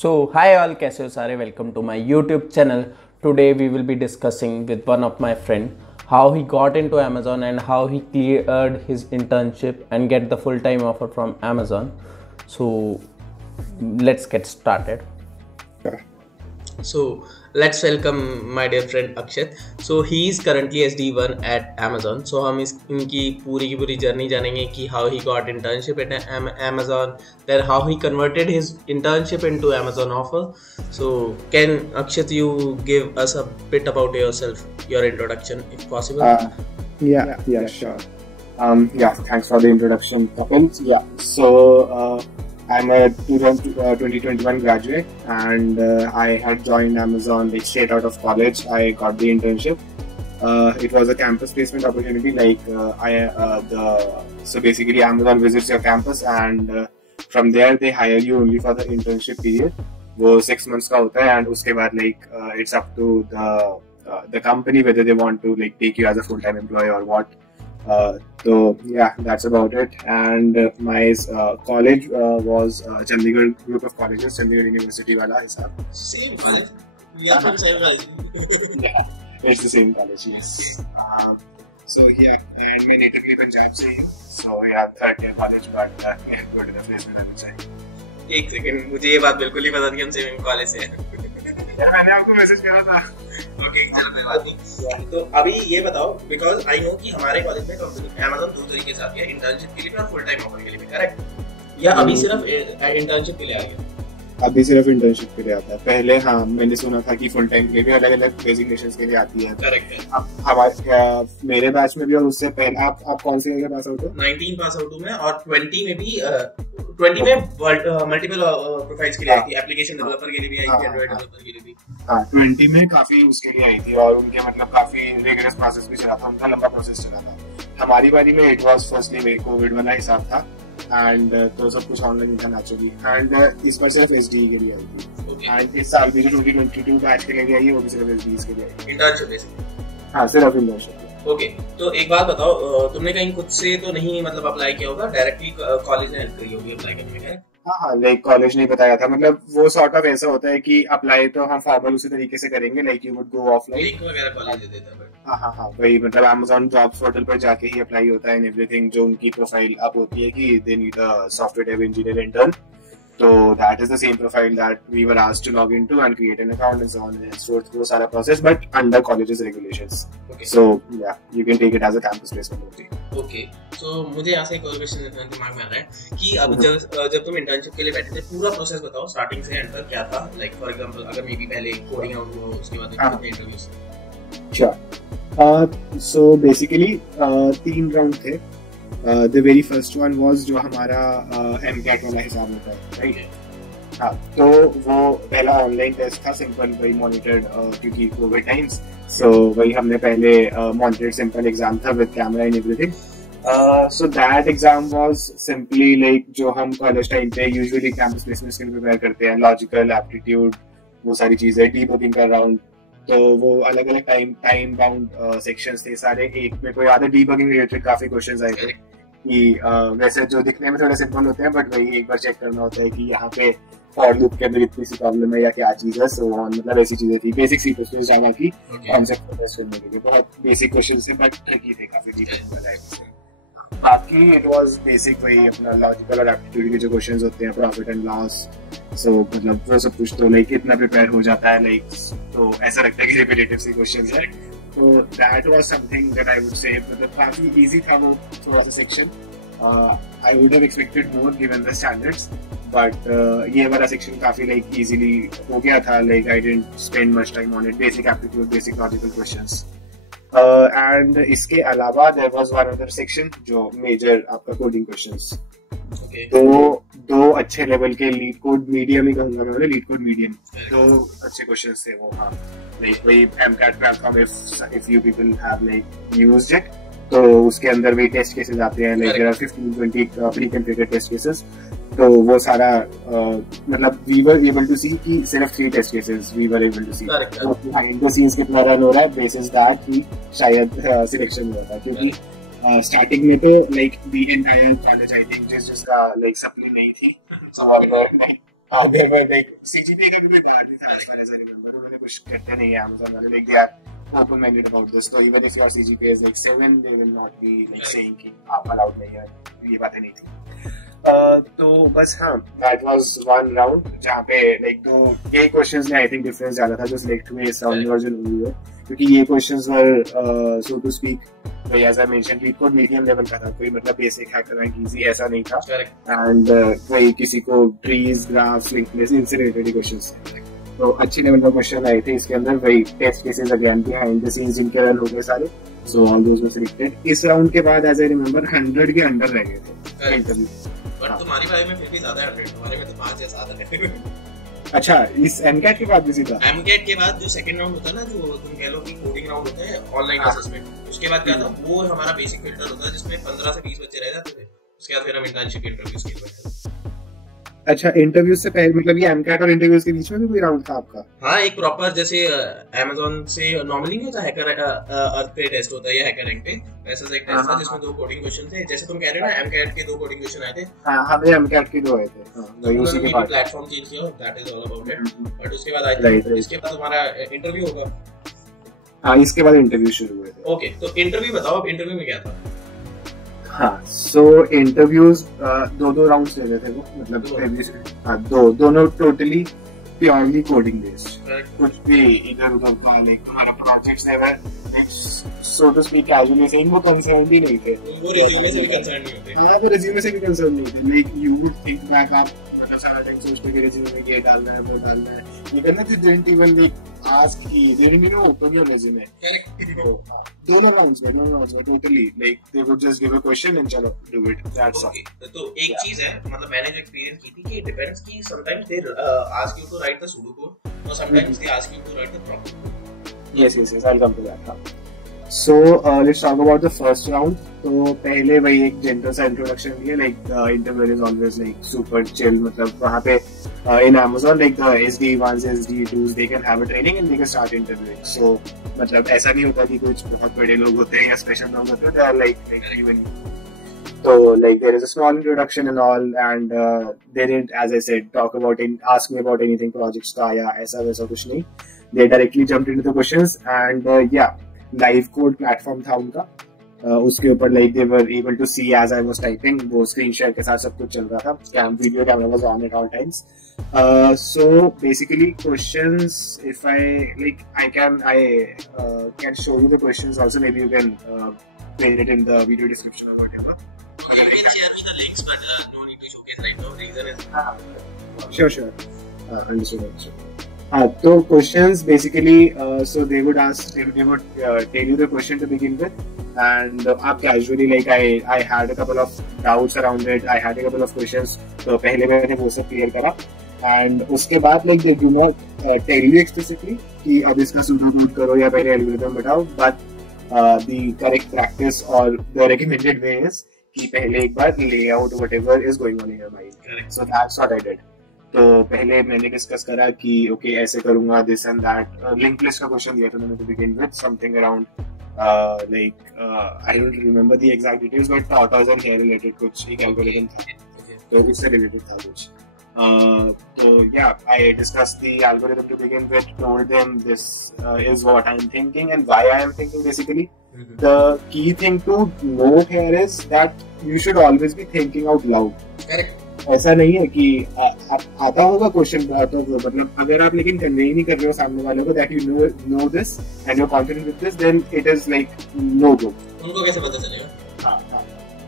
So hi all, कैसे हो सारे? Welcome to my YouTube channel. Today we will be discussing with one of my friend how he got into Amazon and how he cleared his internship and get the full-time offer from Amazon. So let's get started. So let's welcome my dear friend Akshat. So he is currently SD1 at Amazon. So हम इनकी पूरी journey जानेंगे कि how he got internship at Amazon, then how he converted his internship into Amazon offer. So can Akshat you give us a bit about yourself, your introduction if possible? Yeah, sure. Thanks for the introduction, Kapil. I'm a 2021 graduate, and I had joined Amazon like straight out of college. I got the internship. It was a campus placement opportunity. So basically Amazon visits your campus, and from there they hire you only for the internship period. वो 6 months का होता है, and उसके बाद it's up to the company whether they want to take you as a full-time employee or what. So yeah, that's about it. And my college was Chandigarh group of colleges, Chandigarh University wala hisab. Same college. We are from same college. Yeah, it's the same college. Yes. So yeah, and my natively Punjab se he. So yeah, third year college, but I go to the placement at the time. एक second, मुझे ये बात बिल्कुल ही पता नहीं हम same college से हैं. यार मैंने आपको मैसेज करा था. ओके, चलो कोई बात नहीं. तो अभी ये बताओ, बिकॉज आई नो कि हमारे कॉलेज में कंपनी Amazon दो तरीके से आती है, इंटर्नशिप के लिए भी और फुल टाइम ऑफर के लिए भी, करेक्ट? या अभी सिर्फ इंटर्नशिप के लिए आ गया? अभी सिर्फ इंटर्नशिप के लिए आता है. पहले हाँ मैंने सुना था कि फुल टाइम के लिए भी अलग अलग डेजिग्नेशंस के लिए आती है. करेक्ट है. अब हमारे मेरे बैच में भी और उससे पहले आप कौन से ईयर पास आउट हो? 19 पास आउट हूं मैं, और 20 में भी 20 में मल्टीपल प्रोफाइल्स के लिए आई थी, एप्लीकेशन डेवलपर के लिए भी आई थी, एंड्रॉइड डेवलपर के लिए भी. हाँ 20 में काफी उसके लिए आई थी, और उनके मतलब काफी रिगरस प्रोसेस भी चला था, उनका लंबा प्रोसेस चला था. हमारी बारी में इट वाज फर्स्टली कोविड वाला हिसाब था, एंड तो सब कुछ ऑनलाइन था नेचुरली, एंड इस बार सिर्फ एसडी के लिए आई थी. एंड इस साल भी जो 2022 बैच के लिए आई है वो भी सिर्फ एसडी के लिए आई है. Internship basically. हाँ सिर्फ इंटर्नशिप. ओके, तो एक बात बताओ, तुमने कहीं खुद से तो नहीं मतलब अप्लाई किया होगा, डायरेक्टली कॉलेज ने हेल्प करी होगी अप्लाई करने में? हाँ लाइक कॉलेज नहीं बताया था, मतलब वो सॉर्ट ऑफ ऐसा होता है कि अप्लाई तो हम फॉर्मल उसी तरीके से करेंगे, like you would go offline. Link वगैरह कॉलेज दे देता है. हाँ वही मतलब Amazon जॉब्स पोर्टल पर जाके ही अप्लाई होता है एंड एवरीथिंग. जो उनकी प्रोफाइल अप होती है कि they need a software dev engineer intern, तो that is the same profile that we were asked to log into and create an account and so on and so वो सारा process, but under colleges regulations. So yeah you can take it as a campus placement only. Okay, तो मुझे यहाँ से एक और question दिमाग में आ रहा है कि अब जब तुम इंटर्नशिप के लिए बैठे थे, पूरा प्रोसेस बताओ स्टार्टिंग से एंड तक क्या था. लाइक फॉर एग्जांपल अगर मे बी पहले कोडिंग आउट हो, उसके बाद कितने interviews? Sure. So basically 3 round थे. The very first one was जो हमारा MCAT वाला हिसाब होता है, राइट? हाँ, तो वो पहला ऑनलाइन टेस्ट था, सिंपल वही मॉनिटर्ड, क्योंकि कोविड टाइम्स, सो वही हमने पहले मॉनिटर्ड सिंपल एग्जाम था with camera and everything. So that exam was simply like जो हम कॉलेज टाइम पे यूजुअली कैंपस प्लेसमेंट्स के लिए प्रिपेयर करते हैं, लॉजिकल एप्टीट्यूड वो सारी चीजें, डीबगिंग का राउंड. तो वो अलग अलग टाइम बाउंड सेक्शंस थे सारे. एक मेरे को याद है डीबगिंग रिलेटेड काफी क्वेश्चंस आए थे कि वैसे जो दिखने में थोड़े सिंपल होते हैं, बट वही एक बार चेक करना होता है कि यहाँ पे फॉर लूप के अंदर इतनी सी प्रॉब्लम है या क्या चीज है. सो मतलब ऐसी चीजें थी. बेसिक सी क्वेश्चंस जावा की कॉन्सेप्ट टेस्ट करने के लिए बहुत बेसिक क्वेश्चंस थे, बट ट्रिकी थे काफी. डीप बाकी इट वाज बेसिक वही अपना लॉजिकल और एप्टीट्यूड के जो क्वेश्चंस होते हैं, प्रॉफिट एंड लॉस. सो मतलब वो सब कुछ तो लाइक इतना प्रिपेयर हो जाता है, लाइक तो ऐसा लगता है कि रिपीटेटिव सी क्वेश्चंस है. तो that was something that I would say मतलब काफी इजी था वो थोड़ा सा section. I would have expected more given the standards, but ये वाला सेक्शन काफी लाइक इजीली हो गया था. Like I didn't spend much time on it. Basic aptitude, basic logical questions. And इसके अलावा there was one other section जो major आपका कोडिंग क्वेश्चंस. दो अच्छे लेवल के लीड कोड मीडियम ही कहूंगा मैं, लीड कोड मीडियम. दो अच्छे क्वेश्चंस थे वो. हाँ लाइक वही MCAT platform, if you people have like used it, तो उसके अंदर भी टेस्ट केसेस आते हैं. Like there are 15-20 pre configured test cases. तो वो सारा मतलब we were able to see कि सिर्फ 3 test cases we were able to see. Behind the scenes कितना रन हो रहा है, बेसिस दैट ही शायद सिलेक्शन में होता है. क्योंकि स्टार्टिंग में तो like the entire college I think जिसका लाइक सप्ली नहीं थी, they were like CGPA का भी डाल दिया as far as I remember. उन्होंने कुछ करते नहीं है Amazon वाले, like they are open-minded about this. So even if your CGPA is like 7, they will not be like saying कि आप allowed नहीं है, ये बातें नहीं थी. तो बस हाँ, that was one round जहाँ पे like दो ये questions ने I think difference डाला था जो select हुए इस round में और जो नहीं हुए, क्योंकि ये questions were so to speak भाई as I mentioned cheat code medium level का था, कोई मतलब basic hack करना easy ऐसा नहीं था. And वही किसी को trees, graphs, linked lists इनसे related questions, तो अच्छी लेवल का क्वेश्चन आए थे इसके अंदर. वही test cases again behind the scenes जिनके रन हो गए सारे, so all those were selected. इस राउंड के बाद एज आई रिमेंबर 100 के अंडर रह गए थे इंटरव्यू. बट तुम्हारी बारे में फिर भी ज्यादा 100, तुम्हारे में तो 5 या 7 है. अच्छा, इस एमकैट के बाद भी सीधा एमकैट के बाद जो सेकंड राउंड होता है ना, जो तुम कह लो कि कोडिंग राउंड होता है ऑनलाइन असेसमेंट, उसके बाद क्या था, वो हमारा बेसिक फिल्टर होता है जिसमें 15 से 20 बच्चे रह जाते थे. उसके बाद फिर हम इंटर्नशिप इंटरव्यूज के लिए. अच्छा, इंटरव्यू से पहले मतलब ये एमकैट और इंटरव्यूज के बीच में भी कोई राउंड था आपका? हाँ, एक प्रॉपर जैसे Amazon से नॉर्मली नहीं होता हैकर अर्थ पे टेस्ट होता है या हैकर रैंक पे, वैसा एक टेस्ट था जिसमें 2 कोडिंग क्वेश्चन थे. जैसे तुम कह रहे हो ना एमकैट के 2 कोडिंग क्वेश्चन आए थे. हां, हमें एमकैट के 2 आए थे. हां, वही उसी के बाद प्लेटफॉर्म चेंज किया, that is all about it. But उसके बाद आई थिंक इसके बाद हमारा इंटरव्यू होगा. हां, इसके बाद इंटरव्यू शुरू हुए थे. ओके, तो इंटरव्यू बताओ, अब इंटरव्यू में क्या था? हाँ, सो इंटरव्यूज 2 राउंड्स ले रहे थे वो, मतलब हाँ, दोनों टोटली प्योरली कोडिंग बेस्ड. कुछ भी इधर उधर का नहीं, हमारा projects never so to speak casually saying वो कंसर्न ही नहीं थे. वो रिज्यूमे से भी कंसर्न नहीं होते. हाँ, वो रिज्यूमे से भी कंसर्न नहीं थे. Like you would think back, आप मतलब सारा टाइम सोचते कि रिज्यूमे में ये डालना है वो डालना है, ये करना. They didn't even like ask he, they didn't even open your resume. दोनों राउंड्स में totally like they would just give a question and चलो डू इट, दैट्स ऑल. तो एक चीज है, मतलब मैंने जो एक्सपीरियंस की थी कि डिपेंड्स कि sometimes they ask you to write the pseudo code और sometimes they ask you to write the problem. Yes, I will come to that. So let's talk about the first round. तो पहले वही एक general सा introduction दिया, like interview is always like super chill. मतलब वहाँ पे in Amazon like the SD1s, SD2s they can have a training and they can start interviewing. So मतलब ऐसा नहीं होता कि कुछ बहुत बड़े लोग होते हैं या स्पेशल लोग होते हैं, they are like even. So like there is a small introduction and all, and they didn't, as I said, talk about ask me about anything projects का या ऐसा वैसा कुछ नहीं. They directly jumped into the questions and yeah, live code platform था उनका. उसके ऊपर like they were able to see as I was typing, वो स्क्रीन शेयर के साथ सब कुछ चल रहा था. Video camera was on at all times. So basically questions, if I can show you the questions also, maybe you can pin it in the video description or whatever. You can share the links, but no need to showcase right now. Reason is Sure. Understood. So questions basically, so they would tell you the question to begin with, and up casually like I had a couple of doubts around it. I had a couple of questions, तो पहले मैंने वो सब clear करा, and उसके बाद like they do not tell you explicitly कि अब इसका pseudo code करो या पहले algorithm बताओ, but the correct practice or the recommended way is कि पहले एक बार lay out whatever is going on in your mind. Correct. So that's what I did. तो पहले मैंने डिस्कस करा कि ओके ऐसे करूंगा this and that. Link list का क्वेश्चन दिया था मैंने to begin with, something around like I don't remember the exact details, but tortoise and hare related कुछ एक एल्गोरिथम था, तो इससे रिलेटेड था कुछ. तो yeah I discussed the algorithm to begin with, told them this is what I am thinking and why I am thinking. Basically the key thing to know here is that you should always be thinking out loud. Correct. ऐसा नहीं है कि आता होगा question, मतलब अगर आप लेकिन कन्वे नहीं कर रहे हो सामने वालों को that you know this and you are confident with this, then it is like no go. उनको कैसे पता चलेगा? हाँ.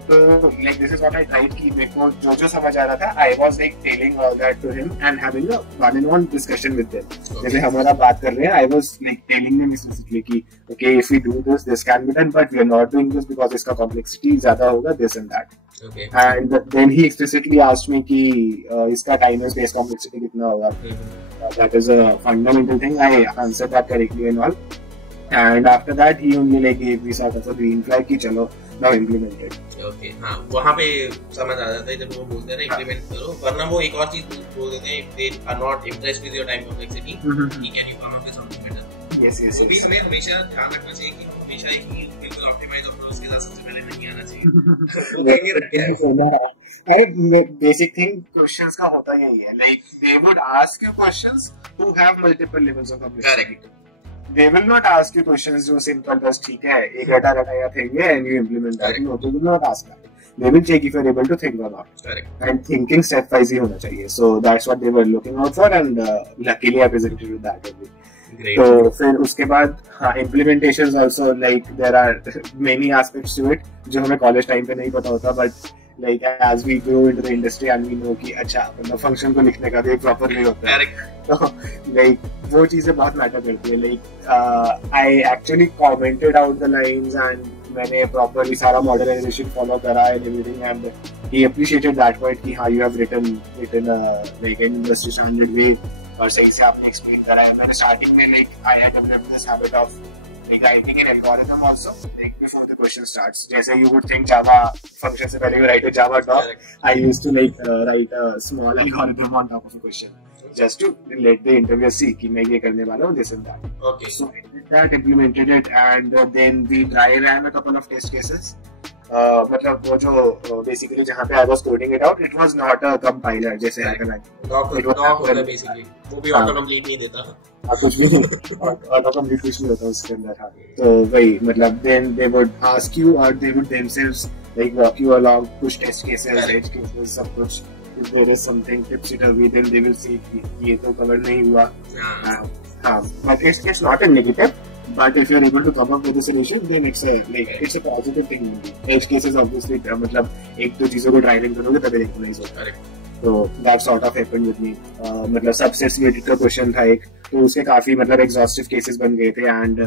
तो like this is what I tried कि मेरे को जो समझ आ रहा था, I was like telling all that to him and having a one on discussion with them. जैसे हमारा बात कर रहे हैं, I was like telling them explicitly कि okay if we do this can be done, but we are not doing this because इसका complexity ज्यादा होगा, this and that. Okay. And then he explicitly asked me कि इसका time and space complexity कितना होगा. That is a fundamental thing. I answered that correctly and all. And after that he only like gave me sort of a green flag कि चलो now implement it. Okay. हाँ, वहाँ पे समझ आ जाता है जब वो बोलते हैं ना implement करो, वरना वो एक और चीज बोल देते हैं, if they are not impressed with your time complexity, can you come up with something better? Yes, yes, तो भी yes. हमें हमेशा ध्यान रखना चाहिए कि हम हमेशा ही बिल्कुल ऑप्टिमाइज अप्रोच के साथ सबसे पहले नहीं आना चाहिए। ये रखा है। अरे बेसिक थिंग क्वेश्चंस का होता यही है, like they would ask you questions who have multiple levels of complexity. They will not ask you questions जो simple बस ठीक है एक रटा रटाया थिंग है and you implement that. No, they will not ask that. They will check if you're able to think or not. Correct. And thinking step wise ही होना चाहिए. So that's what they were looking out for and luckily I presented with that only. Great. तो फिर उसके बाद हाँ implementations also, like there are many aspects to it जो हमें college time पे नहीं पता होता, but like as we grow into the industry and we know कि अच्छा मतलब function को लिखने का भी एक proper way होता है. Correct. तो like वो चीजें बहुत मैटर करती है. like I actually commented out the lines and मैंने properly सारा modernization follow करा and everything and he appreciated that point कि हाँ you have written like an industry standard way और सही से आपने explain करा है. मैंने starting में like I had developed this habit of like writing an algorithm also like before the question starts. जैसे you would think Java function से पहले you write a Java doc. I used to like write a small algorithm on top of a question just to let the interviewer see कि मैं ये करने वाला हूँ this and that. Okay. So I did that, implemented it and then we dry ran a couple of test cases. मतलब वो जो basically जहाँ पे I was coding it out, it was not a compiler जैसे Hacker. Doc होता है basically. वो भी auto complete नहीं देता. कुछ नहीं auto complete कुछ नहीं होता उसके अंदर. हाँ तो वही मतलब then they would ask you or they would themselves like walk you along, push test cases, edge cases, सब कुछ. If there is something tipsy-turvy, then they will say ये तो cover नहीं हुआ. हाँ, but it's not a negative. But if you're able to come up with a solution, then it's a positive thing. Edge cases obviously मतलब एक दो चीजों को try नहीं करोगे तभी recognize होगा. तो that sort of happened with me. मतलब subsets related का question था एक, तो उसके काफी मतलब exhaustive cases बन गए थे and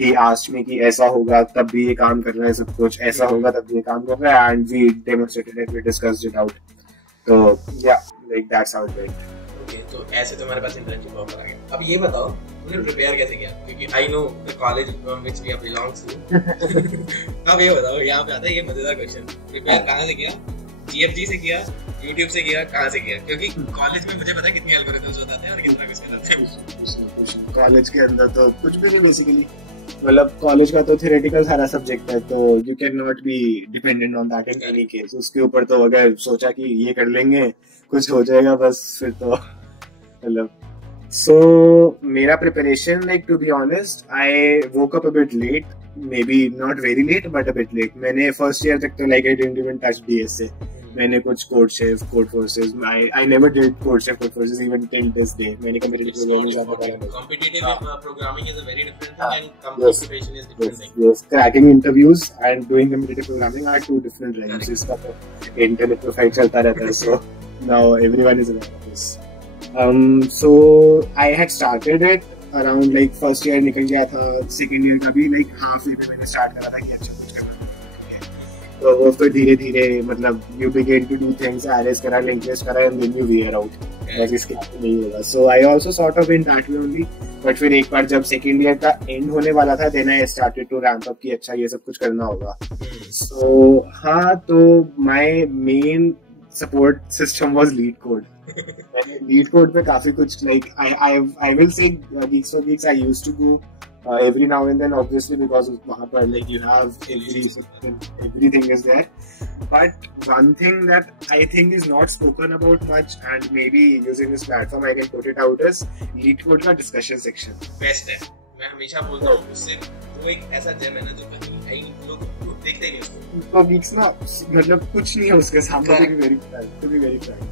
he asked me कि ऐसा होगा तब भी ये काम कर रहा है सब कुछ, ऐसा होगा तब भी ये काम कर रहा है and we demonstrated it, we discussed it out. तो yeah, like that's how it went. Okay, तो ऐसे तुम्हारे पास internship offer आ गया. अब ये बताओ तुमने प्रिपेयर कैसे किया? क्योंकि I know the college from which we belongs to. अब ये बताओ, यहाँ पे आता है ये मजेदार क्वेश्चन. प्रिपेयर कहाँ से किया? GFG से किया? YouTube से किया? कहाँ से किया? क्योंकि कॉलेज में मुझे पता है कितनी एल्गोरिथम्स होते हैं और कितना कुछ करते हैं. कॉलेज के अंदर तो कुछ भी नहीं बेसिकली. मतलब कॉलेज का तो थियोरेटिकल सारा सब्जेक्ट है तो you can not be dependent on that in any case. उसके ऊपर तो अगर सोचा कि ये कर लेंगे कुछ हो जाएगा बस फिर तो मतलब. So मेरा preparation, like to be honest, I woke up a bit late, maybe not very late but a bit late. मैंने first year तक तो like I didn't even touch DS से. मैंने कुछ CodeChef, Codeforces, I never did CodeChef, Codeforces even till this day. मैंने competitive programming ज़्यादा करा नहीं. Competitive programming is a very different thing and competitive preparation is different thing. Yes, cracking interviews and doing competitive programming are two different realms. इसका तो internet पे fight चलता रहता है. So now everyone is aware of this. So I had started it around like first year निकल गया था, second year का भी like half year में मैंने start करा था कि अच्छा कुछ करना है. तो वो फिर धीरे धीरे मतलब you begin to do things, arrays करा, linked list करा and then you wear out. बस इसके आगे नहीं होगा. So I also sort of in that way only. But फिर एक बार जब second year का end होने वाला था then I started to ramp up कि अच्छा ये सब कुछ करना होगा. So हाँ तो my main support system was LeetCode. LeetCode पे काफी कुछ like I will say Geeks for Geeks I used to go every now and then obviously because वहाँ पर like you have everything is there. But one thing that I think is not spoken about much and maybe using this platform I can put it out is LeetCode का discussion section. Best है. मैं हमेशा बोलता हूँ उससे वो एक ऐसा जेम है ना जो कहीं लोग देखते ही नहीं उसको. तो Geeks ना मतलब कुछ नहीं है उसके सामने to be very frank.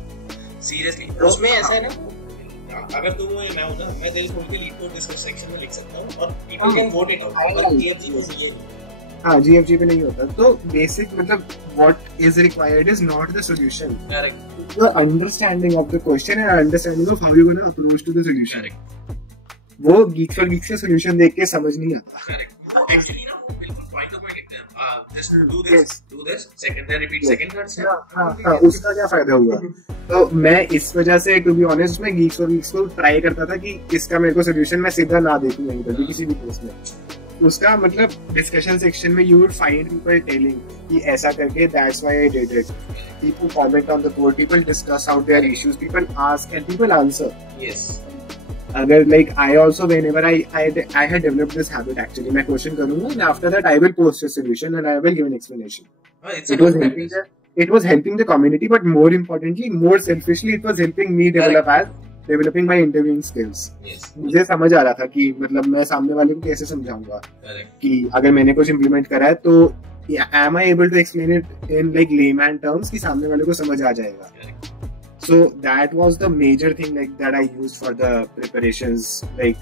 Seriously उसमें ऐसा है ना, अगर तुम हो या मैं हूं ना, मैं दिल खोल के LeetCode डिस्कशन सेक्शन में लिख सकता हूं और people can vote it out. और GFG को चाहिए. हाँ GFG पे नहीं होता. तो बेसिक मतलब what is required is not the solution. Correct. The understanding of the question and understanding of how you gonna approach to the solution. Correct. वो Geeks for Geeks का solution देख के समझ नहीं आता. Correct. Actually ना बिल्कुल point to point लिखते हैं. Just do this, second, then repeat second, third step. हाँ उसका क्या फायदा हुआ? तो मैं इस वजह से to be honest मैं Geeks for Geeks को ट्राई करता था कि इसका मेरे को solution मैं सीधा ना देखूं नहीं कभी किसी भी केस में. उसका मतलब डिस्कशन सेक्शन में you would find people telling कि ऐसा करके that's why I did it. People comment on the code, people discuss out their issues, people ask and people answer. Yes. अगर like I also whenever I had developed this habit actually, मैं question करूँगा and after that I will post a solution and I will give an explanation. It was helping the community, but more importantly, more selfishly, it was helping me developing my interviewing skills. मुझे समझ आ रहा था कि मतलब मैं सामने वाले को कैसे समझाऊंगा कि अगर मैंने कुछ implement करा है तो am I able to explain it in like layman terms कि सामने वाले को समझ आ जाएगा. So that was the major thing like that I used for the preparations like,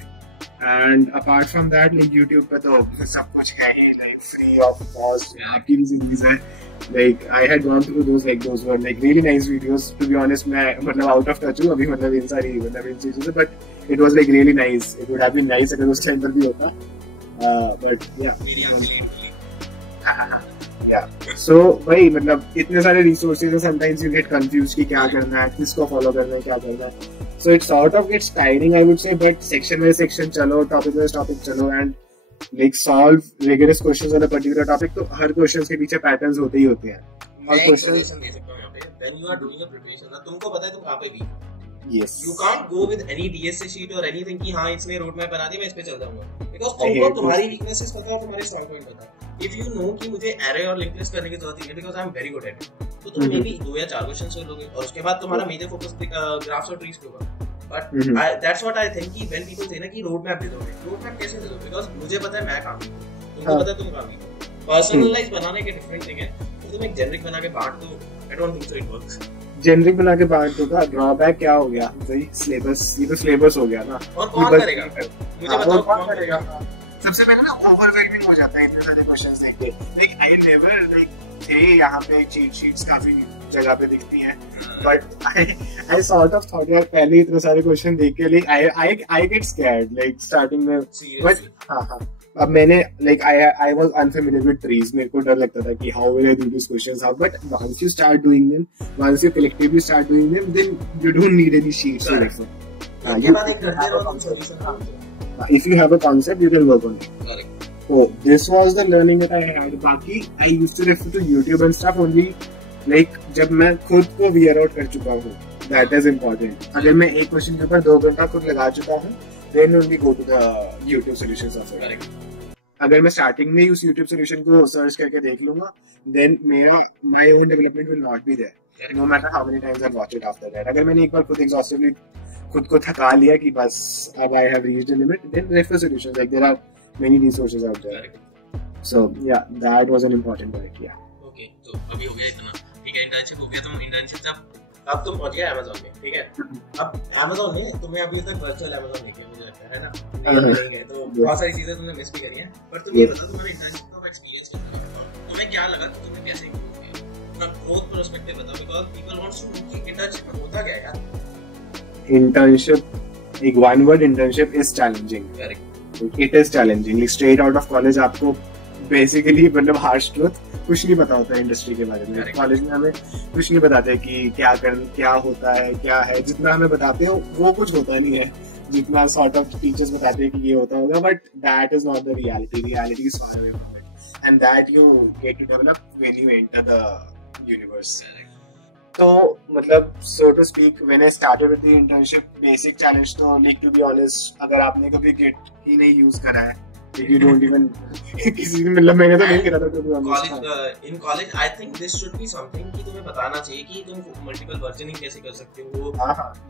and apart from that like YouTube पे तो सब कुछ है ही like free of cost की चीज़ है. Like I had gone through those were like really nice videos. To be honest, मैं मतलब out of touch हूँ अभी मतलब इन सारी मतलब इन चीज़ों से, but it was like really nice. It would have been nice अगर उस टाइम पर भी होता. But yeah. So भाई मतलब इतने सारे resources हैं, sometimes you get confused कि क्या करना है, किसको follow करना है, क्या करना है. So it sort of gets tiring I would say, but section by section चलो, topic by topic चलो and like solve rigorous questions on a particular topic. तो हर questions के पीछे patterns होते ही होते हैं. और questions then you are doing a preparation ना, तुमको पता है तुम कहाँ पे भी. Yes. You can't go with any DSA sheet or anything कि हाँ इसने road map बना दी मैं इस पे चल जाऊँगा. Because तुमको तुम्हारी weaknesses पता है, तुम्हारे strong point पता है. If you know कि मुझे array और linked list करने की जरूरत नहीं है because I am very good at it, तो तुम maybe 2 या 4 questions सोच लोगे और उसके बाद तुम्हारा major focus graphs और trees पे होगा. But that's what I think कि when people say ना कि road map दे दोगे, road map कैसे दे दोगे? Because मुझे पता है मैं कहाँ भी हूँ, तुमको पता है तुम कहाँ भी हो. Personalize बनाने के different thing है. तो तुम एक generic बना के बांट दो, I don't think so it works. Generic बना के बांट दो का ड्रॉबैक क्या हो गया भाई? सिलेबस, ये तो सिलेबस हो गया ना. और कौन करेगा? मुझे बताओ कौन करेगा? सबसे पहले ना ओवरवेलमिंग हो जाता है इतने सारे क्वेश्चंस देख के. लाइक आई नेवर लाइक थे यहाँ पे चीट शीट्स काफी जगह पे दिखती हैं, but I sort of thought यार पहले इतने सारे क्वेश्चन देख के like I get scared like starting में. बट हाँ अब मैंने like I was unfamiliar with trees. मेरे को डर लगता था कि how will I do this questions how, but once you start doing them, once you collectively start doing them, then you don't need any sheets to refer. ये बात एक करते हो हम solution. If you have a concept, you can work on it. Correct. So this was the learning that I had. बाकी I used to refer to YouTube and stuff only like जब मैं खुद को wear out कर चुका हूँ. That is important. अगर मैं एक क्वेश्चन के ऊपर 2 घंटा खुद लगा चुका हूँ, then only go to the YouTube solutions of it. Correct. अगर मैं स्टार्टिंग में उस YouTube solution को सर्च करके देख लूँगा, then मेरा my own development will not be there. No matter how many times I watch it after that. अगर मैंने एक बार खुद exhaustively खुद को थका लिया कि बस अब I have reached a limit, then refer solutions. Like there are many resources out there. So yeah, that was an important point. Yeah. Okay, तो अभी हो गया इतना. ठीक है, इंटर्नशिप हो गया. तुम इंटर्नशिप जब अब तुम पहुंच गए Amazon में, ठीक है. अब Amazon में तुम्हें अभी तक वर्चुअल Amazon नहीं किया मुझे लगता है ना. नहीं गए तो बहुत सारी चीजें तुमने मिस भी करी हैं. पर तुम ये बताओ तुम्हारे इंटर्नशिप का एक्सपीरियंस कैसा रहा? तुम्हें क्या लगा कि तुमने कैसे इम्प्रूव किया? अपना ग्रोथ पर्सपेक्टिव बताओ, because people wants to know कि इंटर्नशिप में होता क्या है यार. Internship, एक one word internship is challenging. Correct. It is challenging. Like straight out of college आपको basically मतलब harsh truth कुछ नहीं पता होता है इंडस्ट्री के बारे में. कॉलेज में हमें कुछ नहीं बताते कि क्या होता है, क्या है. जितना हमें बताते हो वो कुछ होता नहीं है. जितना sort of teachers बताते हैं कि ये होता होगा, but that is not the reality. Reality is far away from it, and that you get to develop when you enter the universe. तो मतलब so to speak when I started with the internship, basic challenge तो like to be honest, अगर आपने कभी Git ही नहीं use करा है, you don't even किसी भी मतलब मैंने तो नहीं करा था to be honest. In college I think this should be something कि तुम्हें बताना चाहिए कि तुम multiple versioning कैसे कर सकते हो.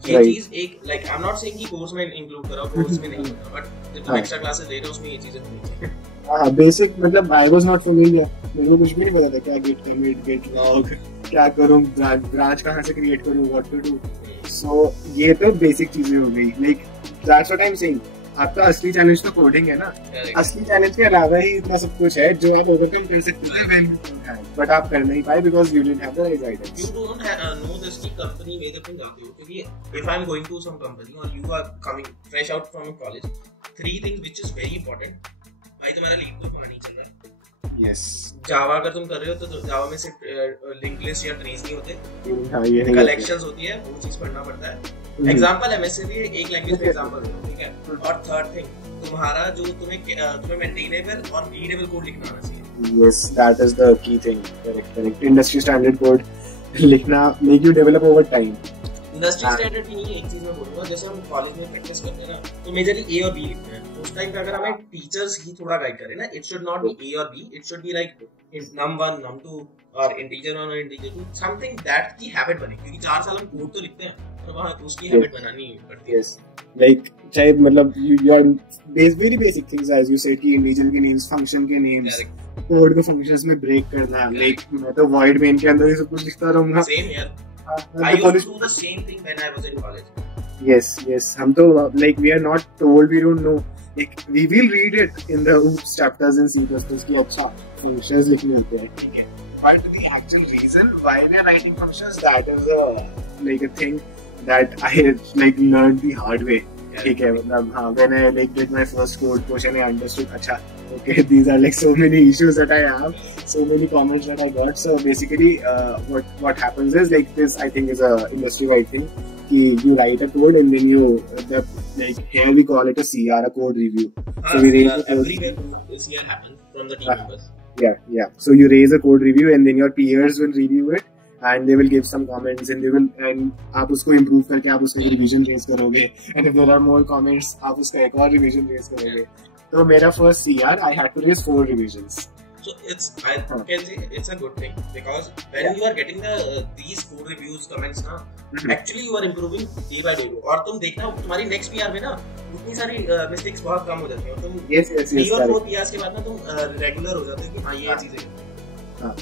ये चीज एक like I'm not saying कि कोर्स में include करो, कोर्स में नहीं होता, but जब तुम एक्स्ट्रा क्लासेस ले रहे हो उसमें ये चीजें होनी चाहिए. हाँ बेसिक मतलब I was not familiar, मुझे कुछ भी नहीं पता था क्या Git commit, Git log, क्या करूँ, ब्रांच कहाँ से क्रिएट करूँ, what to do. So ये तो बेसिक चीजें हो गई. Like that's what I'm saying. आपका असली चैलेंज तो कोडिंग है ना. असली चैलेंज के अलावा ही इतना सब कुछ है जो आप ओवरकम कर सकते हो, बट आप कर नहीं पाए because you didn't have the right guidance. You don't know this की कंपनी में जब तुम जाते हो, क्योंकि if I'm going to some company or you are coming fresh out from college, 3 things which is very important. भाई तुम्हारा lead तो पानी चल रहा है. Yes. जावा अगर तुम कर रहे हो तो जावा में सिर्फ लिंक लिस्ट या ट्रीज नहीं होते, कलेक्शंस होती है, वो चीज पढ़ना पड़ता है. एग्जांपल एमएससी भी एक लैंग्वेज का एग्जांपल दो, ठीक है. और थर्ड थिंग तुम्हारा जो तुम्हें मेंटेनेबल और रीडेबल कोड लिखना आना चाहिए. Yes, that is the key thing. Correct. Industry standard code लिखना make you develop over time. Industry standard भी नहीं है। एक चीज मैं बोलूंगा, जैसे हम कॉलेज में प्रैक्टिस करते हैं ना, तो मेजरली ए और बी लिखते हैं। उस टाइम पे अगर हमें टीचर्स ही थोड़ा गाइड करें ना, it should not be A और B, it should be like num1 num2 और integer 1 और integer 2, समथिंग दैट की हैबिट बने, क्योंकि 4 साल हम कोड तो लिखते हैं, तो वहां उसकी हैबिट बनानी पड़ती है। लाइक चाहे मतलब you are very basic things as you said कि इंटीजर के नेम्स, फंक्शन के नेम्स, कोड को फंक्शंस में ब्रेक करना। लाइक मैं तो void main के अंदर ये सब कुछ लिखता रहूंगा। सेम यार, I used to do the same thing when I was in college. Yes हम तो like we are not told, we don't know, like we will read it in the oops chapters in C++ कि अच्छा functions लिखने होते हैं, ठीक है, but the actual reason why we are writing functions, that is like a thing that I like learned the hard way. ठीक है, मतलब हाँ, when I like did my first code course and I understood अच्छा okay, these are like so many issues that I have, so many comments that I got. So basically what happens is like this, I think is a industry wide thing, you write a code and then like here we call it a CR, a code review. So we raise a code. Everywhere CR happens from the team members. Yeah. So you raise a code review and then your peers will review it and they will give some comments and they will, and आप उसको improve करके आप उसका revision raise करोगे, and if there are more comments आप उसका एक और revision raise करोगे. तो मेरा first CR I had to raise 4 revisions. So I can say it's a good thing, because when you are getting these code reviews, comments ना, actually you are improving day by day. और तुम देखना तुम्हारी next PR में ना उतनी सारी mistakes बहुत कम हो जाती हैं, और तुम 3 और 4 PRs के बाद ना तुम regular हो जाते हो कि हाँ ये चीजें। हाँ,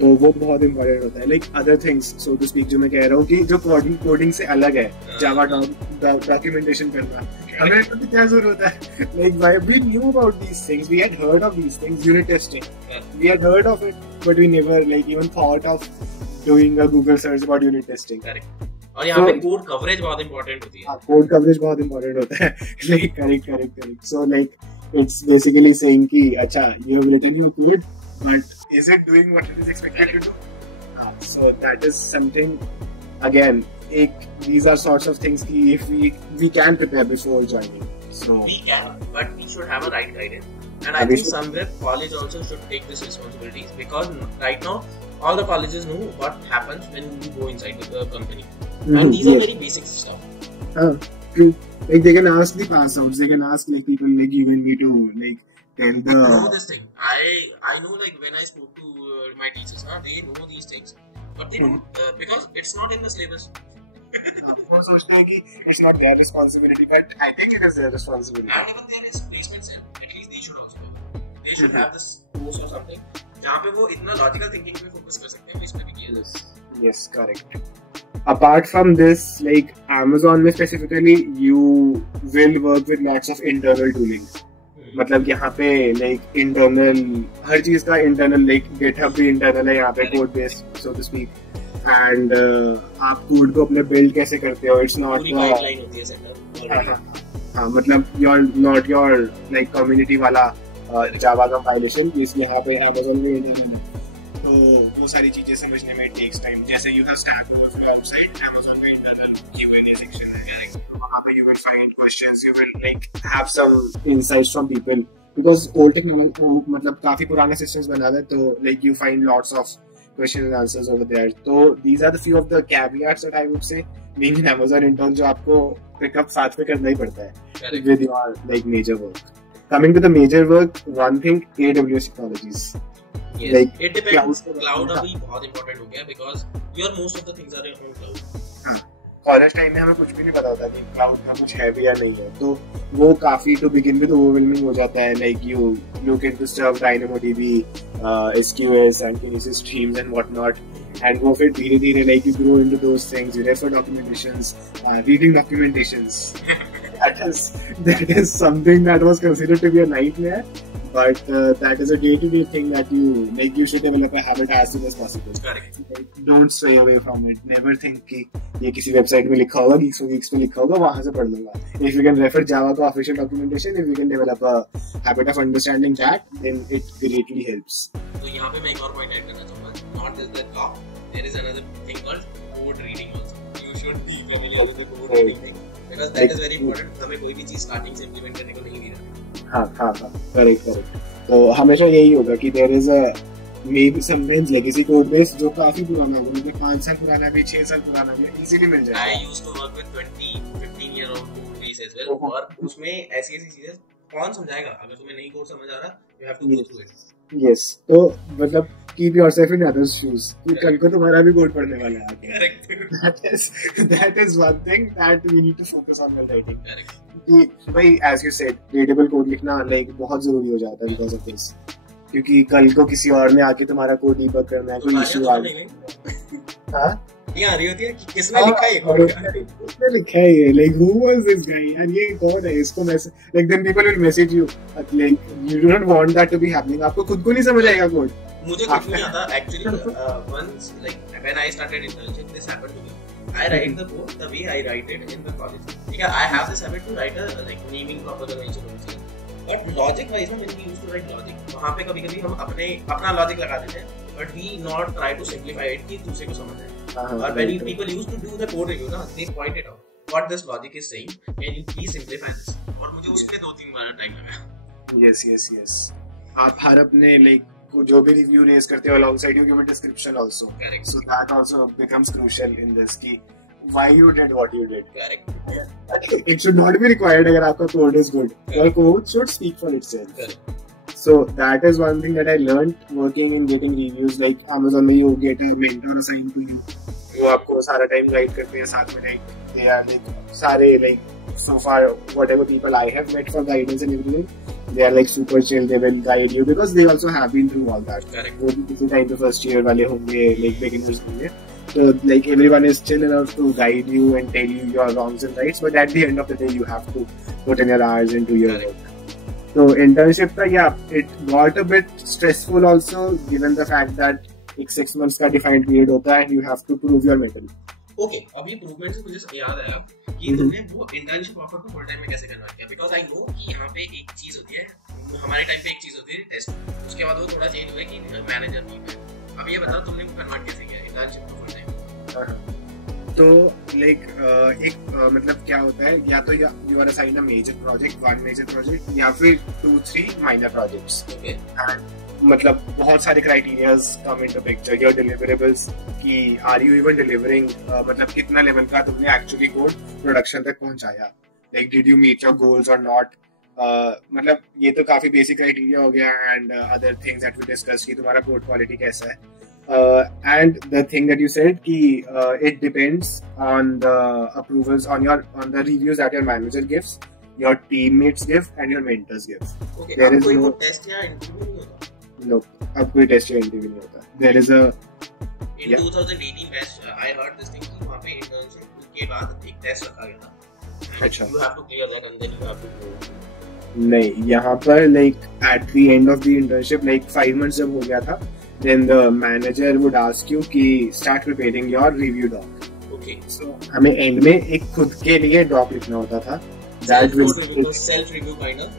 तो वो बहुत इंपॉर्टेंट होता है। Like other things so to speak, जो मैं कह रहा हूँ कि जो कोडिंग से अलग है, जावा डॉक्यूमेंटेशन करना, हमें तो क्या जरूरत है? Like why we knew about these things, we had heard of these things, unit testing, we had heard of it, but we never like even thought of doing a Google search about unit testing. Correct, और यहाँ पे code coverage बहुत important होती है। Code coverage बहुत important होता है। Like correct. So like it's basically saying कि अच्छा you have written your code, but is it doing what it is expected to do? So that is something, again, these are sorts of things ki if we can prepare before joining. So we can, but we should have a right guidance, and I think somewhere college also should take this responsibilities, because right now all the colleges know what happens when you go inside the company, and these are very basic stuff. True. Like they can ask the pass outs, they can ask like people like you and me to like tell the. I know this thing. I know, like when I spoke to my teachers, they know these things, but they don't because it's not in the syllabus. वो सोचते हैं कि it's not their responsibility, but I think it is their responsibility. And even there is placements, at least they should also. They should have this course or something जहाँ पे वो इतना logical thinking पे focus कर सकते हैं, इसमें भी किया जाए. Yes, correct. Apart from this, like Amazon में specifically, you will work with lots of internal tooling. मतलब यहाँ पे लाइक इंटरनल हर चीज का इंटरनल, लाइक GitHub भी इंटरनल है यहाँ पे, code base so to speak, and आप कोड को अपने बिल्ड कैसे करते हो, इट्स नॉट पाइपलाइन होती है सेटअप। हाँ, मतलब नॉट योर लाइक कम्युनिटी वाला जावा कंपाइलेशन, इसलिए यहाँ पे Amazon में इंटरनल है, तो वो सारी चीजें समझने में टेक्स टाइम। जैसे you have start from side Amazon का इंटरनल Q&A सेक्शन है, वहाँ पे you will find questions, you will like have some insights from people, because old technology मतलब काफी पुराने systems बना रहे, तो like you find lots of questions and answers over there. So these are the few of the caveats that I would say being an Amazon intern, जो आपको pick-up साथ में करना ही पड़ता है with your like major work. Coming to the major work, one thing, AWS technologies. Yes. Like it depends. Cloud अभी बहुत important हो गया, because your most of the things are on cloud. हाँ, कॉलेज टाइम में हमें कुछ भी नहीं पता होता कि क्लाउड में कुछ है भी या नहीं है, तो वो काफी टू बिगिन विद ओवरवेलमिंग हो जाता है. Like you look into stuff DynamoDB, SQS and Kinesis streams and whatnot, and वो फिर धीरे धीरे like you grow into those things, you refer documentations, reading documentations. that is something that was considered to be a nightmare, but that is a day-to-day thing that you should develop a habit as soon as possible. Correct. Like, don't stray away from it. Never think कि ये किसी website में लिखा होगा, Geeks पे लिखा होगा, वहाँ से पढ़ लूँगा. If you can refer Java को official documentation, if you can develop a habit of understanding that, then it greatly helps. तो यहाँ पे मैं एक और point add करना चाहूँगा. Not just the cloud, there is another thing called code reading also. You should be familiar with the code reading, because that is very important. हमें कोई भी चीज़ starting से implement करने को नहीं दी जाती. हाँ, करेक्ट. तो हमेशा यही होगा कि there is a may be sometimes legacy code base जो काफी पुराना होगा, मतलब 5 साल पुराना भी, 6 साल पुराना भी इजीली मिल जाएगा। I used to work with 15 year old code base as well, और उसमें ऐसी चीजें कौन समझाएगा? अगर तुम्हें नहीं कोड समझ आ रहा, you have to go through it. Yes, तो मतलब keep yourself in others' shoes. कल को तुम्हारा भी कोड पढ़ने वाला है आगे। Correct. That is one thing that we need to focus on while writing. Correct. कि भाई as you said, readable code लिखना like बहुत जरूरी हो जाता है because of this. क्योंकि कल को किसी और ने आके तुम्हारा कोड डीबग करना है, कोई इशू आ गया। हाँ? ये आ रही होती है कि किसने लिखा है ये कोड? किसने लिखा है ये? Like who was this guy? And ये कौन है? इसको message like then people will message you like you do not want that to be happening. आपको खुद को नहीं समझ आएगा कोड। मुझे कुछ नहीं आता actually. Once like when I started internship, this happened to me. I write the code the way I write it in the college. Yeah, I have this habit to write a like naming proper convention. But logic wise when we used to write logic, वहाँ पे कभी-कभी हम अपना logic लगा देते हैं, but we not try to simplify it कि दूसरे को समझ आए. Or when people used to do the code review ना, they pointed out what this logic is saying. Can you please simplify this? और मुझे उसमें 2-3 बार टाइम लगा. Yes. आप हर अपने like जो भी review raise करते हो alongside you give a description also. Correct. So that also becomes crucial in this कि why you did what you did. Correct. It should not be required अगर आपका code is good. Your code should speak for itself. Correct. So that is one thing that I learned working in getting reviews. Like Amazon में you get a mentor assigned to you. वो आपको सारा time guide करते हैं साथ में, like they are like सारे like so far whatever people I have met for guidance and everything, they are like super chill. They will guide you because they also have been through all that. Correct. वो भी किसी time पे first year वाले होंगे, like beginners होंगे. So like everyone is chill enough to guide you and tell you your wrongs and rights, but at the end of the day you have to put in your hours into your work. So internship का yeah, it got a bit stressful also given the fact that एक 6 months का defined period होता है and you have to prove your mettle. Okay, अभी improvement से मुझे याद आया कि तुमने वो internship offer को full time में कैसे convert किया? Because I know कि यहाँ पे एक चीज होती है, हमारे टाइम पे एक चीज होती है टेस्ट, उसके बाद वो थोड़ा चेंज हुआ कि मैनेजर टीम है. अब ये बताओ तुमने वो कन्वर्ट कैसे किया internship को full time? तो like एक मतलब क्या होता है, या तो you are assigned a major project, one major project, या फिर 2-3 minor projects. Okay. And मतलब बहुत सारे criterias come into picture. Your deliverables कि are you even delivering, मतलब कितना लेवल का तुमने actually code production तक पहुंचाया, like did you meet your goals or not. मतलब ये तो काफी basic criteria हो गया, and other things that we discussed कि तुम्हारा code quality कैसा है. And the thing that you said कि it depends on the approvals on the reviews that your manager gives, your teammates give, and your mentors give. Okay. There is कोई no test या interview नहीं होता? no, अब कोई test या interview नहीं होता. There is a In 2018 batch I heard this thing कि वहाँ पे internship के बाद एक टेस्ट रखा गया था. अच्छा. You have to clear that and then you have to go. नहीं, यहाँ पर like at the end of the internship, like 5 months जब हो गया था, then the manager would ask you कि start preparing your review doc. Okay. So हमें end में एक खुद के लिए doc लिखना होता था. That will self review kind of.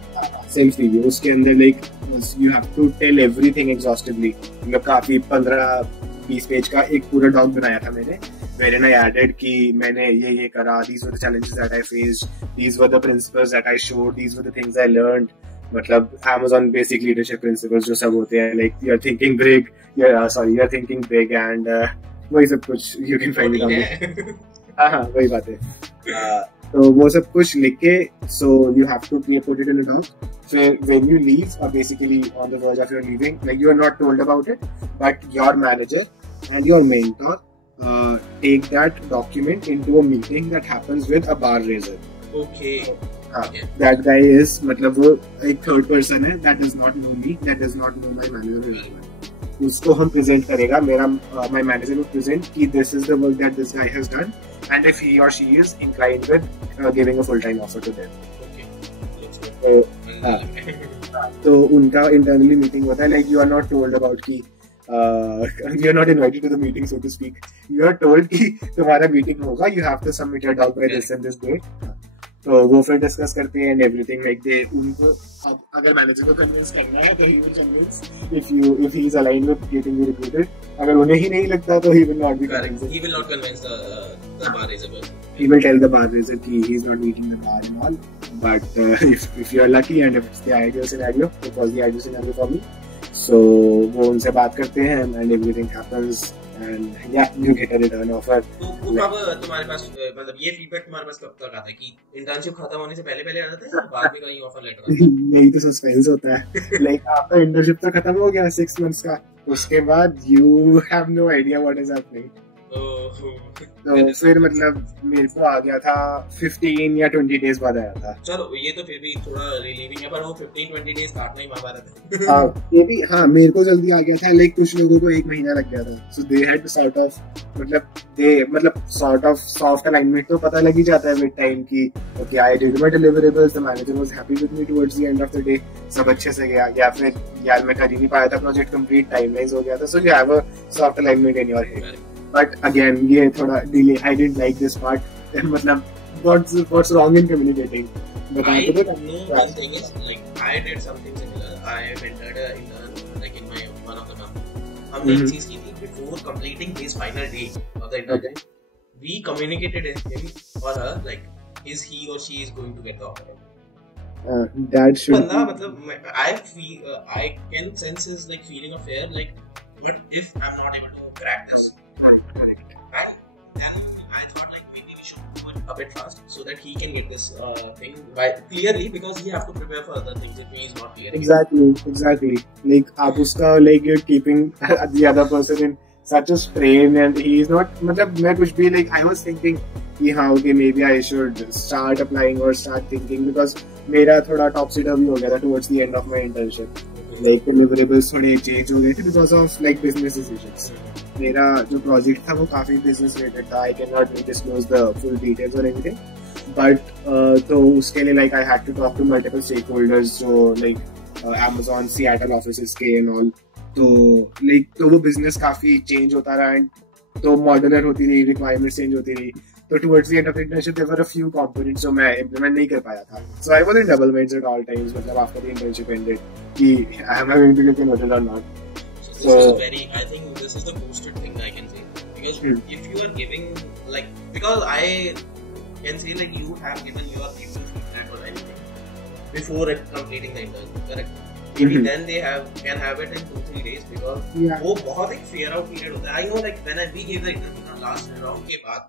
Self review. उसके अंदर like you have to tell everything exhaustively. मतलब काफी 15-20 पेज का एक पूरा doc बनाया था मैंने, wherein I added कि मैंने ये करा, these were the challenges that I faced, these were the principles that I showed, these were the things I learned. मतलब Amazon basic leadership principles जो सब होते हैं, like you're thinking big, you're thinking big, and वही सब कुछ you can find it on. हाँ वही बात है. तो वो सब कुछ लिख के, so you have to put it in a doc. So when you leave, or basically on the verge of your leaving, like you are not told about it, but your manager and your mentor take that document into a meeting that happens with a bar raiser. Okay. That guy is मतलब वो एक third person है, that does not know me, that does not know my manager. उसको हम present करेगा, my manager will present कि this is the work that this guy has done, and if he or she is inclined with giving a full-time offer to them. Okay. तो उनका internally meeting होता है, like you are not told about कि you are not invited to the meeting, so to speak. You are told कि तुम्हारा meeting होगा, you have to submit your doc by this and this date. तो वो फिर discuss करते हैं and everything, like they उनको अगर मैनेजर को कन्विंस करना है तो he will convince if he is aligned with getting you recruited. अगर उन्हें ही नहीं लगता तो he will not be convinced. He will not convince the bar raiser person. He will tell the bar raiser कि he is not meeting the bar and all. But if you are lucky and if it's the ideal scenario, it was the ideal scenario for me. So वो उनसे बात करते हैं and everything happens and yeah you get a return offer. तो कब तुम्हारे पास मतलब ये फीडबैक तुम्हारे पास कब तक आता है कि इंटर्नशिप खत्म होने से पहले आ जाता है या बाद में कहीं ऑफर लेटर आता है? यही तो सस्पेंस होता है. Like आपका इंटर्नशिप तो खत्म हो गया 6 months का, उसके बाद you have no idea what is happening. तो फिर मतलब मेरे को आ गया था 15 या 20 डेज बाद आया था. चलो ये तो फिर भी थोड़ा रिलीविंग है, पर वो 15-20 डेज काटना ही महाभारत है. ये भी हाँ मेरे को जल्दी आ गया था. लाइक कुछ लोगों को 1 महीना लग गया था. So they had sort of soft alignment तो पता लग ही जाता है विद टाइम की okay I did my deliverables, the manager was happy with me towards the end of the day. सब अच्छे से गया, या फिर यार मैं कर ही नहीं पाया था, प्रोजेक्ट कंप्लीट टाइमलाइंस हो गया था. So you have a soft alignment in your head. But again, ये थोड़ा delay. I didn't like this part. मतलब what's wrong in communicating? I know one thing is like I did something similar. I entered a intern like in my one of the company. हमने एक चीज की थी before completing his final day of the internship. We communicated him or her like is he or she is going to get the offer. That should. बंदा मतलब I can sense his like feeling of fear like what if I'm not able to crack this. Correct. Right? Then I thought like maybe we should do it a bit fast so that he can get this thing clearly because he have to prepare for other things if he is not clear. Exactly. Like आप उसका like you're keeping the other person in such a strain and he is not. मतलब मैं कुछ भी like I was thinking कि हाँ okay maybe I should start applying or start thinking because मेरा थोड़ा topsy turvy हो गया था towards the end of my internship. Like deliverables थोड़े change हो गए थे because of like business decisions. मेरा जो प्रोजेक्ट था वो काफी बिजनेस रिलेटेड था. I can not disclose the full details और एनीथिंग बट तो उसके लिए like I had to talk to multiple stakeholders जो लाइक Amazon सिएटल ऑफिसेस के एंड ऑल. तो लाइक तो वो बिजनेस काफी चेंज होता रहा एंड तो मॉड्यूलर होती रही, रिक्वायरमेंट्स चेंज होती रही. तो towards the end of internship there were a few components जो मैं इंप्लीमेंट नहीं कर पाया था. So I was in double minds at all times. मतलब आफ्टर द इंटर्नशिप एंडेड कि I am going to get inverted और not. This is very, I think this is the boosted thing I can say because if you are giving like because I can say like you have given your people feedback or anything before completing the internship, correct? Maybe then they can have it in 2-3 days because वो बहुत एक fear out period होता है. I know like when we gave the interview last round के बाद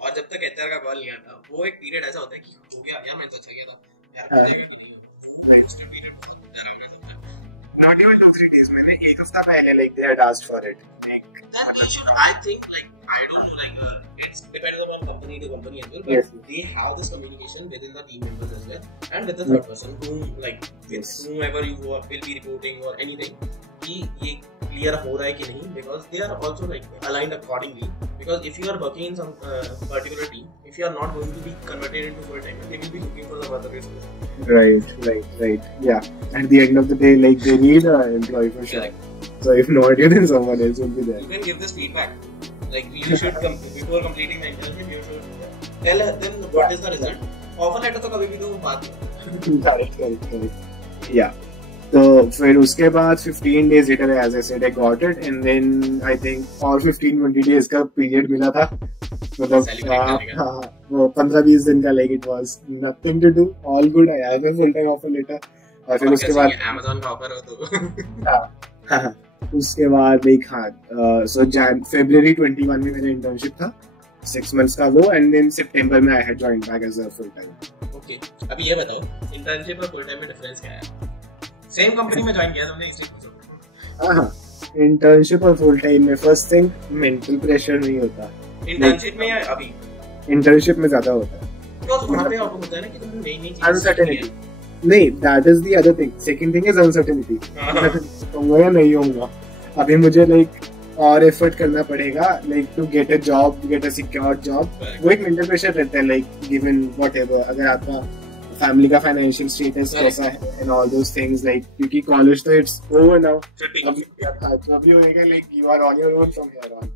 और जब तक HR का कॉल नहीं आता वो एक period ऐसा होता है कि हो गया यार मैं तो अच्छा गया था यार register period Not even 2-3 days. मैंने एक हफ्ता पहले like they had asked for it. Like then they should. I think like I don't know like it depends upon company to company as well. But they have this communication within the team members as well and with the third person whom like with whomever you will be reporting or anything. कि ये clear हो रहा है कि नहीं because they are also like aligned accordingly. Because if you are working in some particular team, if you are not going to be converted into full time, they will be looking for some other resources. Right. Yeah. At the end of the day, like they need an employee for sure. Correct. So if not you, then someone else will be there. You can give this feedback. Like you should before completing the internship, you should tell them what is the result. Offer letter तो कभी भी तो बात. Correct. Yeah. तो फिर उसके बाद 15 days later as I said I got it and then I think और 15-20 days का पीरियड मिला था. मतलब वो 15-20 दिन का like it was nothing to do, all good. I have a full time offer letter. और फिर उसके बाद Amazon का ऑफर हो तो हाँ उसके बाद like so February 21 में मेरा इंटर्नशिप था 6 months का वो and then September में I had joined back as a full time. Okay, अभी ये बताओ इंटर्नशिप और फुल टाइम में डिफरेंस क्या है? सेम कंपनी में ज्वाइन किया तुमने इसलिए पूछा. हाँ इंटर्नशिप और फुल टाइम में फर्स्ट थिंग मेंटल प्रेशर नहीं होता. इंटर्नशिप में या अभी? इंटर्नशिप में ज्यादा होता है बिकॉज़ वहां पे आपको होता है ना कि तुम नई चीजें अनसर्टेनिटी. नहीं that is the other thing. Second thing is uncertainty. होगा या नहीं होगा अभी मुझे लाइक और एफर्ट करना पड़ेगा like to get a job, get a secured job. वो एक मेंटल प्रेशर रहता है लाइक गिवन व्हाटएवर अगर आपका फैमिली का फाइनेंशियल स्टेटस कैसा है and all those things like क्योंकि कॉलेज तो इट्स ओवर नाउ. अभी होएगा like you are on your own from here on.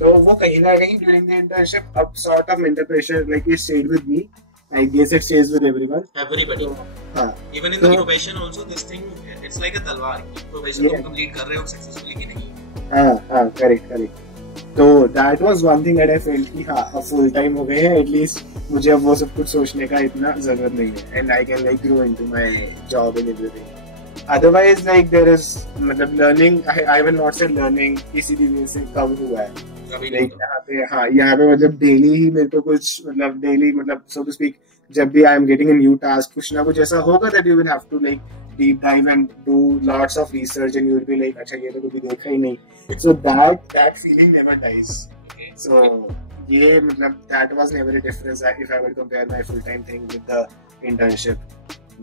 तो वो कहीं ना कहीं ड्यूरिंग द इंटर्नशिप अब sort of mental pressure like it stayed with me. I guess it stays with everyone. Everybody. हाँ. Even in the probation also this thing it's like a तलवार. Probation तुम complete कर रहे हो successfully कि नहीं. हाँ correct. तो that was one thing that I felt कि हाँ अब full time हो गए हैं at least मुझे अब वो सब कुछ सोचने का इतना जरूरत नहीं है and I can like grow into my job and everything. otherwise like there is मतलब learning I will not say learning किसी भी वे से कम हुआ है like यहाँ पे मतलब daily ही मेरे को कुछ मतलब daily मतलब so to speak जब भी I am getting a new task कुछ ना कुछ ऐसा होगा that you will have to like deep dive and do lots of research and you will be like अच्छा ये तो कभी देखा ही नहीं so that feeling never dies so ये मतलब that was never a difference if I would compare my full time thing with the internship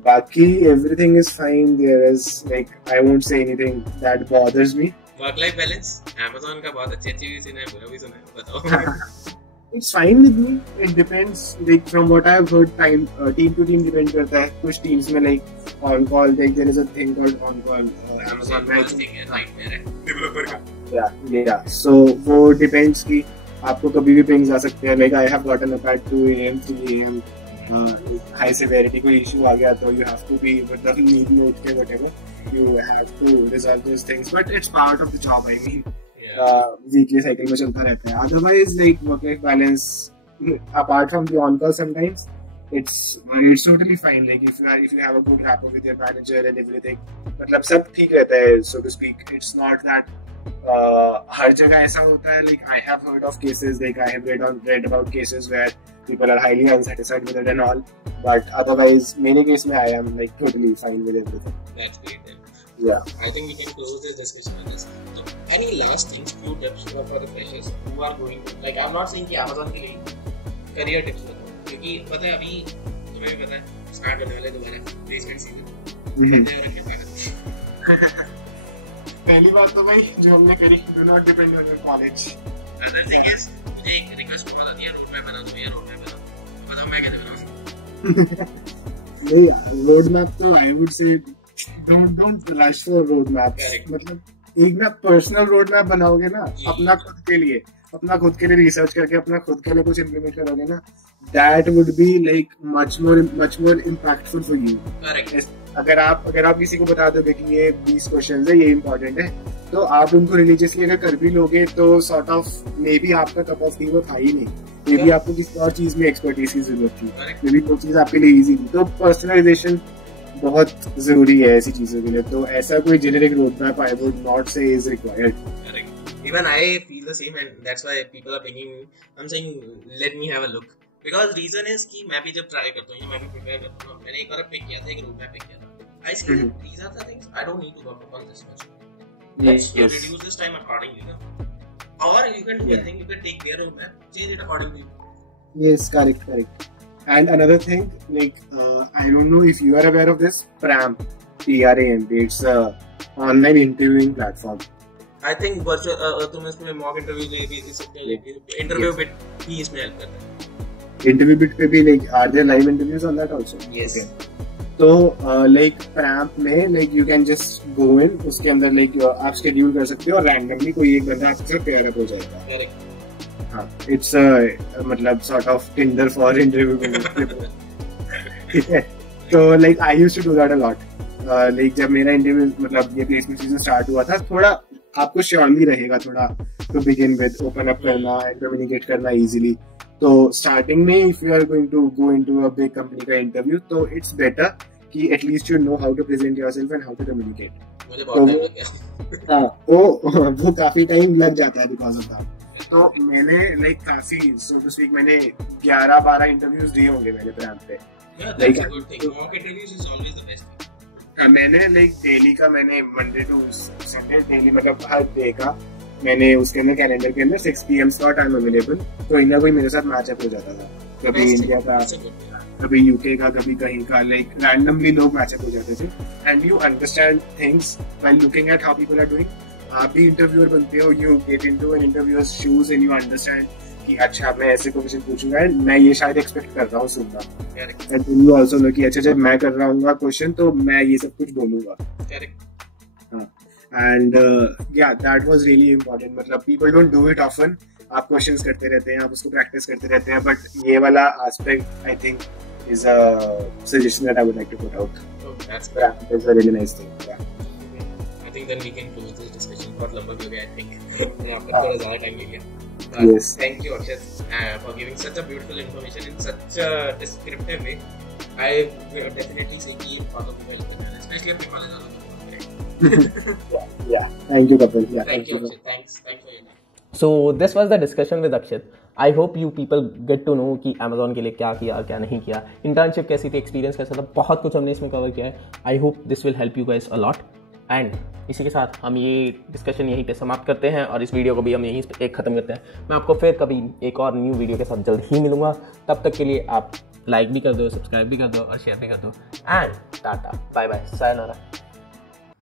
बाकी everything is fine there is like I won't say anything that bothers me work life balance Amazon का बहुत अच्छी भी सुना है बुरा भी सुना है बताओ it's fine with me it depends like from what I have heard time team to team depend करता है कुछ teams में like on call like there is a thing called on call Amazon में yeah so वो depends कि आपको कभी भी pings आ सकते हैं like I have gotten up at 2 AM 3 AM high severity कोई issue आ गया तो you have to be मतलब need में उठ के whatever you have to resolve those things but it's part of the job I mean weekly cycle में चलता रहता है otherwise like work life balance apart from the on call sometimes it's totally fine like if you have a good rapport with your manager and everything मतलब सब ठीक रहता है so to speak it's not that हर जगह ऐसा होता है like I have heard of cases like I have read about cases where people are highly unsatisfied with it and all but otherwise मेरे case में I am like totally fine with everything. That's great then. Yeah. I think we can close this discussion on this. So any last things few tips for the freshers who are going to like I'm not saying कि Amazon के लिए career tips बताओ क्योंकि पता है अभी तुम्हें भी पता है स्टार्ट होने वाले दोबारा प्लेसमेंट सीजन पहली बात तो भाई जो हमने करी do not depend on your college. Other thing is मुझे एक रिक्वेस्ट बता दिया रोड मैप बना दो या रोड मैप बना बताओ मैं कैसे बनाऊं नहीं यार रोड मैप तो I would say don't rush for road map मतलब एक ना पर्सनल रोड मैप बनाओगे ना अपना खुद के लिए रिसर्च करके अपना खुद के लिए कुछ इम्प्लीमेंट करोगे ना that would be like much more impactful for you. Correct. अगर आप किसी को बता दोगे कि ये 20 क्वेश्चंस है ये इम्पोर्टेंट है तो आप उनको रिलीजियसली अगर कर भी लोगे तो सॉर्ट ऑफ मे बी आपका कप ऑफ टी वो था ही नहीं मे बी आपको किसी और चीज में एक्सपर्टीज की जरूरत थी मे बी वो चीज आपके लिए इजी थी तो पर्सनलाइजेशन बहुत जरूरी है ऐसी चीजों के लिए तो ऐसा कोई generic road map I would not say is required even I feel the same and that's why people are pinging me I'm saying let me have a look because reason is कि मैं भी जब try करता हूँ मैं भी prepare करता हूँ मैंने एक बार पिक किया था एक रोड मैप पिक किया था I see these are the things I don't need to work upon this much let's reduce this time accordingly or you can do one thing you can take their road map change it accordingly yes correct and another thing like I don't know if you are aware of this PRAMP it's a online interviewing platform I think virtual तुम इसमें mock interview ले सकते हैं interview bit भी इसमें help करता है interview bit पे भी like are there live interviews on that also yes तो like PRAMP में like you can just go in उसके अंदर like आप schedule कर सकते हो और randomly कोई एक बंदा आपसे pair up हो जाएगा correct हाँ it's मतलब sort of Tinder for interview तो like I used to do that a lot like जब मेरा इंटरव्यू मतलब ये प्लेसमेंट सीजन स्टार्ट हुआ था थोड़ा आपको श्योरली रहेगा थोड़ा to begin with open up करना and communicate करना easily तो स्टार्टिंग में if you are going to go into a big company का इंटरव्यू तो it's better कि at least you know how to present yourself and how to communicate मुझे बहुत time लग गया वो काफी टाइम लग जाता है because of that तो मैंने like काफी so to speak मैंने 11-12 इंटरव्यूज दिए होंगे मैंने PRAMP पे that's a good thing mock interviews is always the best thing मैंने like डेली का मैंने मंडे टू संडे डेली मतलब हर डे का मैंने उसके अंदर कैलेंडर के अंदर 6 PM slot I am available तो इतना कोई मेरे साथ मैचअप हो जाता था कभी इंडिया का कभी यूके का कभी कहीं का लाइक रैंडमली लोग मैचअप हो जाते थे and you understand things while looking at how people are doing आप भी इंटरव्यूअर बनते हो you get into an interviewer's shoes and you understand कि अच्छा मैं ऐसे क्वेश्चन पूछूंगा एंड मैं ये शायद एक्सपेक्ट कर रहा हूँ सुनना एंड यू आल्सो नो कि अच्छा जब मैं कर रहा हूँ क्वेश्चन तो मैं ये सब कुछ बोलूंगा and yeah that was really important मतलब people don't do it often आप questions करते रहते हैं आप उसको practice करते रहते हैं but ये वाला aspect I think is a suggestion that I would like to put out that's a really nice thing I think then we can close this discussion बहुत लंबा हो गया I think आपका थोड़ा ज़्यादा time ले लिया yes thank you Akshat for giving such a beautiful information in such a descriptive way I definitely से कि फॉलो मी वेल, स्पेशली अपने कॉलेज वालों को। Yeah, thank you, Kapil. Yeah, Thank you, Akshit. Thanks for your time. So this was the discussion with Akshit. I hope you people get to know कि Amazon के लिए क्या किया क्या नहीं किया, इंटर्नशिप कैसी थी, एक्सपीरियंस कैसा था, बहुत कुछ हमने इसमें कवर किया है. I hope this will help you guys a lot. And इसी के साथ हम ये डिस्कशन यहीं पे समाप्त करते हैं और इस वीडियो को भी हम यहीं पे ख़त्म करते हैं. मैं आपको फिर कभी एक और न्यू वीडियो के साथ जल्द ही मिलूंगा. तब तक के लिए आप लाइक भी कर दो, सब्सक्राइब भी कर दो और शेयर भी कर दो. And tata, bye bye, sayonara.